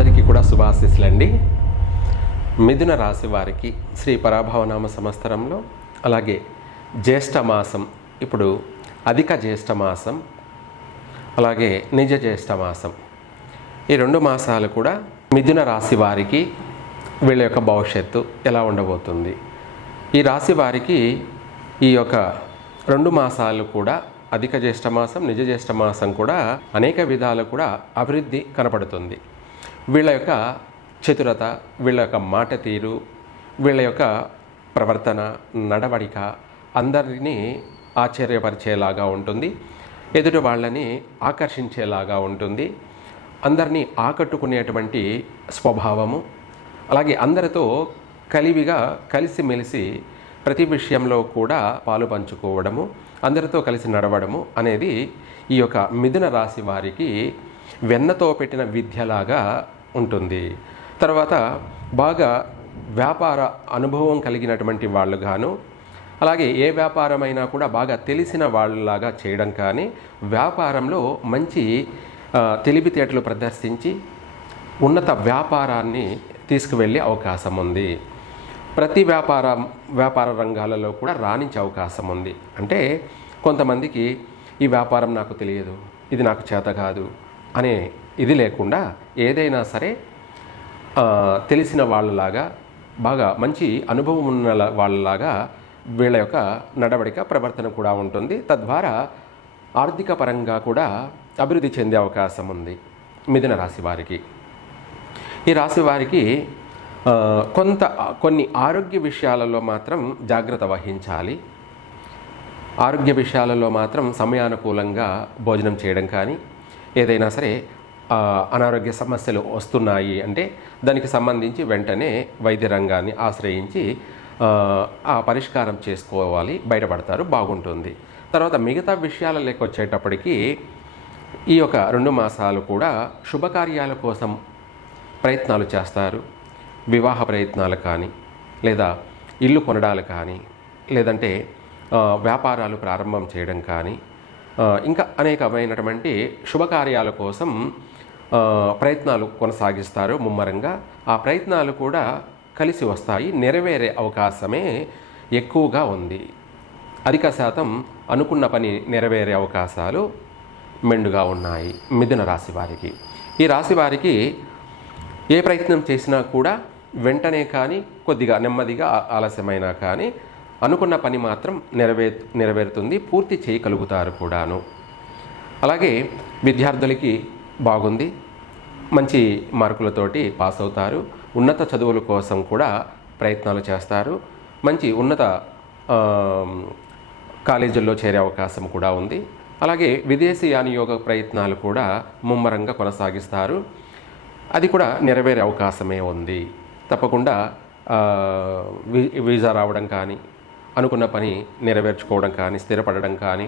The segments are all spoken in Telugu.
అందరికీ కూడా శుభాశీస్సులండి. మిథున రాశి వారికి శ్రీ పరాభవనామ సంవత్సరంలో అలాగే జ్యేష్ఠ మాసం, ఇప్పుడు అధిక జ్యేష్ఠ మాసం అలాగే నిజ జ్యేష్ఠ మాసం, ఈ 2 మాసాలు కూడా మిథున రాశి వారికి వీళ్ళ యొక్క భవిష్యత్తు ఎలా ఉండబోతుంది. ఈ రాశి వారికి ఈ యొక్క 2 మాసాలు కూడా అధిక జ్యేష్ఠ మాసం, నిజ జ్యేష్ఠ మాసం కూడా అనేక విధాలు కూడా అభివృద్ధి కనపడుతుంది. వీళ్ళ యొక్క చతురత, వీళ్ళ యొక్క మాట తీరు, వీళ్ళ యొక్క ప్రవర్తన, నడవడిక అందరినీ ఆశ్చర్యపరిచేలాగా ఉంటుంది. ఎదుటి వాళ్ళని ఆకర్షించేలాగా ఉంటుంది. అందరినీ ఆకట్టుకునేటువంటి స్వభావము, అలాగే అందరితో కలివిగా కలిసిమెలిసి ప్రతి విషయంలో కూడా పాలు పంచుకోవడము, అందరితో కలిసి నడవడము అనేది ఈ యొక్క మిథున రాశి వారికి వెన్నతో పెట్టిన విద్యలాగా ఉంటుంది. తర్వాత బాగా వ్యాపార అనుభవం కలిగినటువంటి వాళ్ళు గాను, అలాగే ఏ వ్యాపారమైనా కూడా బాగా తెలిసిన వాళ్ళలాగా చేయడం కానీ, వ్యాపారంలో మంచి తెలివితేటలు ప్రదర్శించి ఉన్నత వ్యాపారాన్ని తీసుకువెళ్ళే అవకాశం ఉంది. ప్రతి వ్యాపార రంగాలలో కూడా రాణించే అవకాశం ఉంది. అంటే కొంతమందికి ఈ వ్యాపారం నాకు తెలియదు, ఇది నాకు చేత కాదు అనే ఇది లేకుండా ఏదైనా సరే తెలిసిన వాళ్ళలాగా, బాగా మంచి అనుభవం ఉన్న వాళ్ళలాగా వీళ్ళ యొక్క నడవడిక, ప్రవర్తన కూడా ఉంటుంది. తద్వారా ఆర్థిక పరంగా కూడా అభివృద్ధి చెందే అవకాశం ఉంది మిథున రాశి వారికి. ఈ రాశి వారికి కొన్ని ఆరోగ్య విషయాలలో మాత్రం జాగ్రత్త వహించాలి. ఆరోగ్య విషయాలలో మాత్రం సమయానుకూలంగా భోజనం చేయడం కానీ, ఏదైనా సరే అనారోగ్య సమస్యలు వస్తున్నాయి అంటే దానికి సంబంధించి వెంటనే వైద్య రంగాన్ని ఆశ్రయించి ఆ పరిష్కారం చేసుకోవాలి, బయటపడతారు, బాగుంటుంది. తర్వాత మిగతా విషయాలలోకి వచ్చేటప్పటికి ఈ యొక్క 2 మాసాలు కూడా శుభకార్యాల కోసం ప్రయత్నాలు చేస్తారు. వివాహ ప్రయత్నాలు కానీ, లేదా ఇల్లు కొనడాలు కానీ, లేదంటే వ్యాపారాలు ప్రారంభం చేయడం కానీ, ఇంకా అనేకమైనటువంటి శుభకార్యాల కోసం ప్రయత్నాలు కొనసాగిస్తారు ముమ్మరంగా. ఆ ప్రయత్నాలు కూడా కలిసి వస్తాయి, నెరవేరే అవకాశమే ఎక్కువగా ఉంది. అధిక శాతం అనుకున్న పని నెరవేరే అవకాశాలు మెండుగా ఉన్నాయి మిథున రాశి వారికి. ఈ రాశి వారికి ఏ ప్రయత్నం చేసినా కూడా వెంటనే కానీ, కొద్దిగా నెమ్మదిగా ఆలస్యమైనా కానీ అనుకున్న పని మాత్రం నెరవేరుతుంది, పూర్తి చేయగలుగుతారు కూడాను. అలాగే విద్యార్థులకి బాగుంది, మంచి మార్కులతోటి పాస్ అవుతారు. ఉన్నత చదువుల కోసం కూడా ప్రయత్నాలు చేస్తారు. మంచి ఉన్నత కాలేజీల్లో చేరే అవకాశం కూడా ఉంది. అలాగే విదేశీయాన యోగ ప్రయత్నాలు కూడా ముమ్మరంగా కొనసాగిస్తారు. అది కూడా నెరవేరే అవకాశమే ఉంది. తప్పకుండా వీసా రావడం కానీ, అనుకున్న పని నెరవేర్చుకోవడం కానీ, స్థిరపడడం కానీ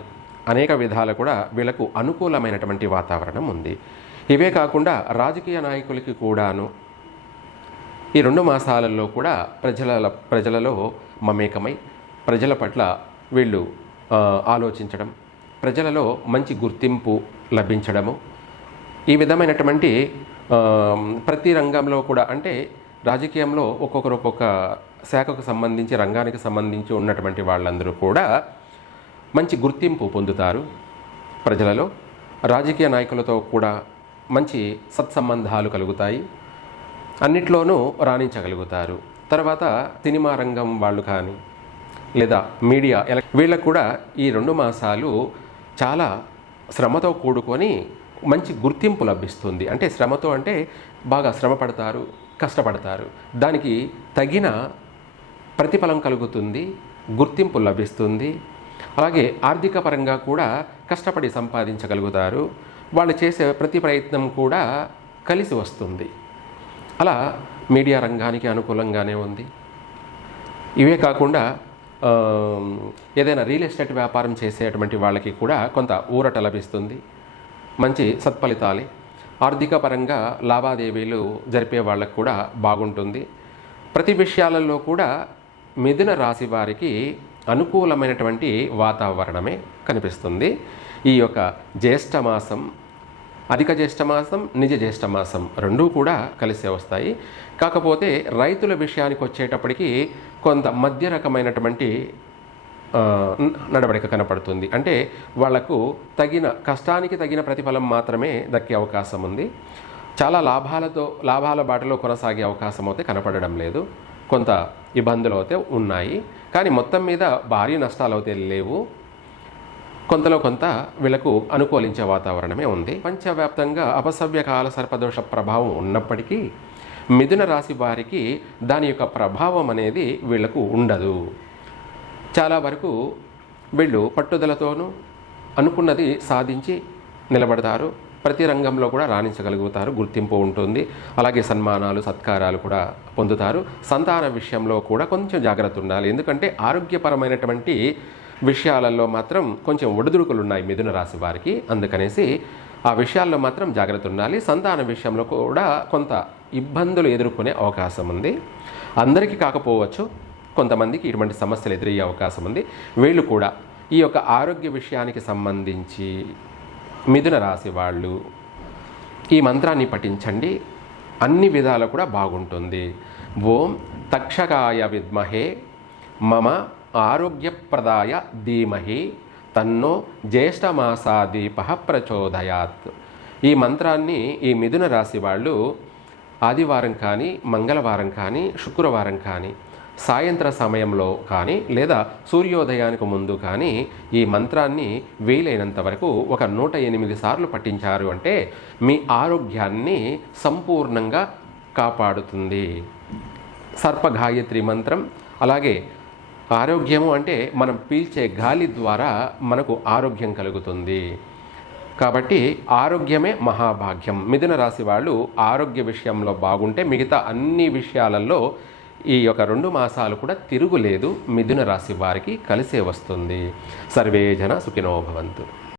అనేక విధాలు కూడా వీళ్ళకు అనుకూలమైనటువంటి వాతావరణం ఉంది. ఇవే కాకుండా రాజకీయ నాయకులకి కూడాను ఈ 2 మాసాలలో కూడా ప్రజలలో మమేకమై ప్రజల పట్ల వీళ్ళు ఆలోచించడం, ప్రజలలో మంచి గుర్తింపు లభించడము, ఈ విధమైనటువంటి ప్రతి రంగంలో కూడా, అంటే రాజకీయంలో ఒక్కొక్కరు ఒక్కొక్క శాఖకు సంబంధించి, రంగానికి సంబంధించి ఉన్నటువంటి వాళ్ళందరూ కూడా మంచి గుర్తింపు పొందుతారు ప్రజలలో. రాజకీయ నాయకులతో కూడా మంచి సత్సంబంధాలు కలుగుతాయి, అన్నిట్లోనూ రాణించగలుగుతారు. తర్వాత సినిమా రంగం వాళ్ళు కానీ, లేదా మీడియా, వీళ్ళకు కూడా ఈ 2 మాసాలు చాలా శ్రమతో కూడుకొని మంచి గుర్తింపు లభిస్తుంది. అంటే శ్రమతో అంటే బాగా శ్రమ పడతారు, కష్టపడతారు, దానికి తగిన ప్రతిఫలం కలుగుతుంది, గుర్తింపు లభిస్తుంది. అలాగే ఆర్థిక పరంగా కూడా కష్టపడి సంపాదించగలుగుతారు. వాళ్ళు చేసే ప్రతి ప్రయత్నం కూడా కలిసి వస్తుంది. అలా మీడియా రంగానికి అనుకూలంగానే ఉంది. ఇవే కాకుండా ఏదైనా రియల్ ఎస్టేట్ వ్యాపారం చేసేటువంటి వాళ్ళకి కూడా కొంత ఊరట లభిస్తుంది, మంచి సత్ఫలితాలే. ఆర్థిక పరంగా లావాదేవీలు జరిపే వాళ్ళకు కూడా బాగుంటుంది. ప్రతి విషయాలలో కూడా మిథున రాశి వారికి అనుకూలమైనటువంటి వాతావరణమే కనిపిస్తుంది. ఈ యొక్క జ్యేష్ఠ మాసం అధిక జ్యేష్ఠమాసం, నిజ జ్యేష్ఠమాసం రెండూ కూడా కలిసే వస్తాయి. కాకపోతే రైతుల విషయానికి వచ్చేటప్పటికి కొంత మధ్య రకమైనటువంటి నడవడిక కనపడుతుంది. అంటే వాళ్లకు కష్టానికి తగిన ప్రతిఫలం మాత్రమే దక్కే అవకాశం ఉంది. చాలా లాభాల బాటలో కొనసాగే అవకాశం అయితే కనపడడం లేదు. కొంత ఇబ్బందులు అయితే ఉన్నాయి, కానీ మొత్తం మీద భారీ నష్టాలు అయితే లేవు. కొంతలో కొంత వీళ్లకు అనుకూలించే వాతావరణమే ఉంది. ప్రపంచవ్యాప్తంగా అపసవ్య కాల సర్పదోష ప్రభావం ఉన్నప్పటికీ మిథున రాశి వారికి దాని యొక్క ప్రభావం అనేది వీళ్లకు ఉండదు. చాలా వరకు వీళ్ళు పట్టుదలతోనూ అనుకున్నది సాధించి నిలబడతారు. ప్రతి రంగంలో కూడా రాణించగలుగుతారు, గుర్తింపు ఉంటుంది. అలాగే సన్మానాలు, సత్కారాలు కూడా పొందుతారు. సంతాన విషయంలో కూడా కొంచెం జాగ్రత్త ఉండాలి. ఎందుకంటే ఆరోగ్యపరమైనటువంటి విషయాలలో మాత్రం కొంచెం ఒడిదుడుకులు ఉన్నాయి మిథున రాశి వారికి. అందుకనేసి ఆ విషయాల్లో మాత్రం జాగ్రత్త ఉండాలి. సంతాన విషయంలో కూడా కొంత ఇబ్బందులు ఎదుర్కొనే అవకాశం ఉంది. అందరికీ కాకపోవచ్చు, కొంతమందికి ఇటువంటి సమస్యలు ఎదురయ్యే అవకాశం ఉంది. వీళ్ళు కూడా ఈ యొక్క ఆరోగ్య విషయానికి సంబంధించి మిథున రాశి వాళ్ళు ఈ మంత్రాన్ని పఠించండి, అన్ని విధాలు కూడా బాగుంటుంది. ఓం తక్షకాయ విద్మహే మమ ఆరోగ్యప్రదాయ ధీమహి తన్నో జ్యేష్ఠమాసాదీప ప్రచోదయాత్. ఈ మంత్రాన్ని ఈ మిథున రాశి వాళ్ళు ఆదివారం కానీ, మంగళవారం కానీ, శుక్రవారం కానీ, సాయంత్ర సమయంలో కానీ, లేదా సూర్యోదయానికి ముందు కానీ ఈ మంత్రాన్ని వీలైనంత వరకు ఒక 108 సార్లు పఠించారు అంటే మీ ఆరోగ్యాన్ని సంపూర్ణంగా కాపాడుతుంది. సర్పగాయత్రి మంత్రం. అలాగే ఆరోగ్యము అంటే మనం పీల్చే గాలి ద్వారా మనకు ఆరోగ్యం కలుగుతుంది. కాబట్టి ఆరోగ్యమే మహాభాగ్యం. మిథున రాశి వాళ్ళు ఆరోగ్య విషయంలో బాగుంటే మిగతా అన్ని విషయాలలో ఈ యొక్క 2 మాసాలు కూడా తిరుగులేదు. మిథున రాశి వారికి కలిసే వస్తుంది. సర్వే జన సుఖినో భవంతు.